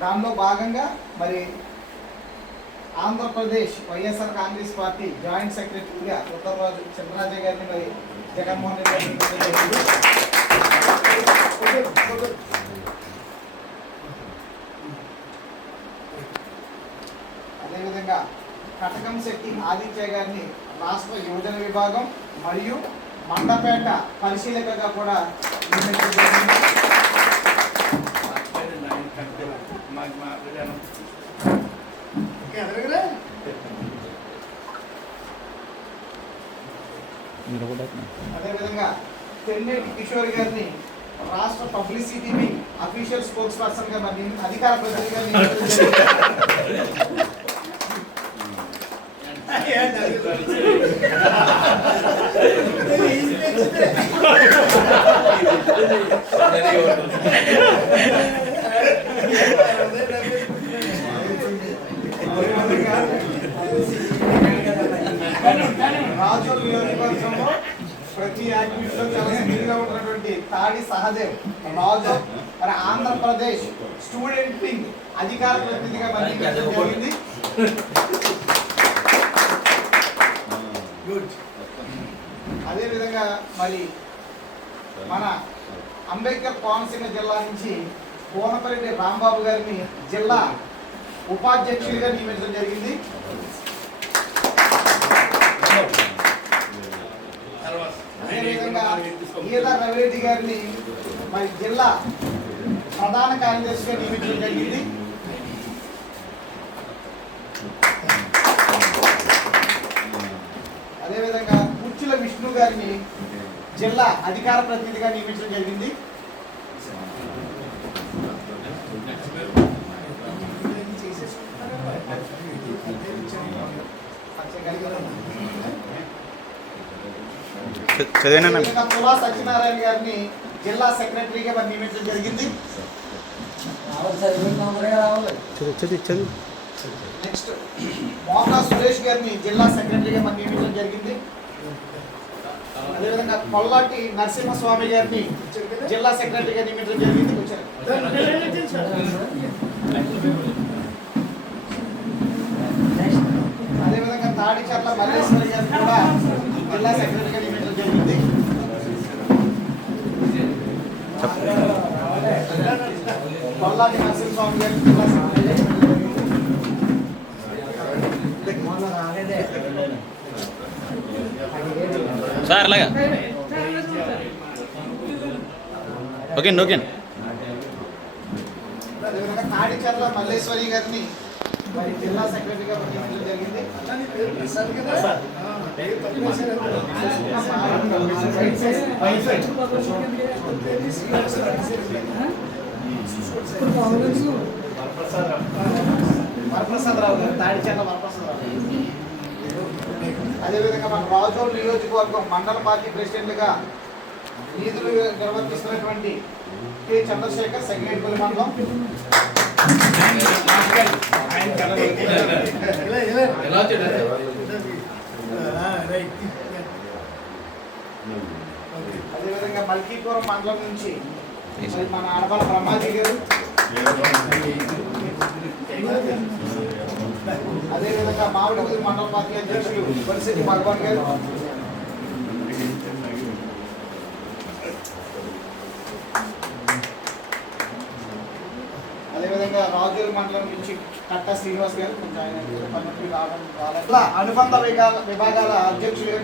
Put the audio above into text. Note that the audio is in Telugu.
దానిలో భాగంగా మరి Andhra Pradesh YSR congress party joint సెక్రటరీగా ఉత్తరరాజు చంద్రరాజు గారిని మరి జగన్మోహన్ రెడ్డి అదేవిధంగా కటకం శెట్టి ఆదిత్య గారిని రాష్ట్ర యువజన విభాగం మరియు మండపేట పరిశీలకగా కూడా నియమించడం అదేవిధంగా తెన్నేటి కిషోర్ గారిని రాష్ట్ర పబ్లిసిటీ వింగ్ అఫీషియల్ స్పోక్స్ పర్సన్గా మరి అధికార ప్రతినిధిగా నియమించడం నియోజకవర్గంలో ప్రతి యాక్టివిటీలో చాలా సిద్ధంగా ఉన్నటువంటి తాడి సహదేవ్ రాజు మరి ఆంధ్రప్రదేశ్ స్టూడెంట్ వింగ్ అధికార ప్రతినిధిగా మరి నియమించడం జరిగింది అదేవిధంగా మరి మన అంబేద్కర్ కోనసీమ జిల్లా నుంచి కోనపరెడ్డి రాంబాబు గారిని జిల్లా ఉపాధ్యక్షుడిగా నియమించడం జరిగింది. అదేవిధంగా ఈల రవిరెడ్డి గారిని మరి జిల్లా ప్రధాన కార్యదర్శిగా నియమించడం జరిగింది. అదేవిధంగా కుర్చుల విష్ణు గారిని జిల్లా అధికార ప్రతినిధిగా నియమించడం జరిగింది. చదివినా తులా సత్యనారాయణ గారిని జిల్లా సెక్రటరీగా మరి నియమించడం జరిగింది. నెక్స్ట్ మోకా సురేష్ గారిని జిల్లా సెక్రటరీగా మరి నియమించడం జరిగింది. అదేవిధంగా కొల్లాటి నరసింహస్వామి గారిని జిల్లా సెక్రటరీగా నియమించడం జరిగింది. అదేవిధంగా తాడిచర్ల మల్లేశ్వరి గారిని కూడా జిల్లా సెక్రటరీగా జరిగింది నరసింహస్వామి సార్ అలాగా ఓకే ఓకే తాడిచర్ల మల్లేశ్వరి గారిని మరి జిల్లా సెక్రటరీగా జరిగింది. వరప్రసాదరావు గారు తాడిచర్ల వరప్రసాదరావు అదేవిధంగా మన రాజోల్ నియోజకవర్గం మండల పార్టీ ప్రెసిడెంట్గా నిధులు నిర్వర్తిస్తున్నటువంటి కె చంద్రశేఖర్ సెక్రటరీ మండలం అదేవిధంగా మల్కీపురం మండలం నుంచి మన ఆడపల బ్రహ్మాజీ గారు. అదేవిధంగా మామిడి మండల పార్టీ అధ్యక్షులు పరిస్థితి భగవాన్ గారు. అదేవిధంగా రాజుల మండలం నుంచి కట్ట శ్రీనివాస్ గారు కొంచెం అయ్యారు రావడం అనుబంధ విభాగాల విభాగాల అధ్యక్షులుగా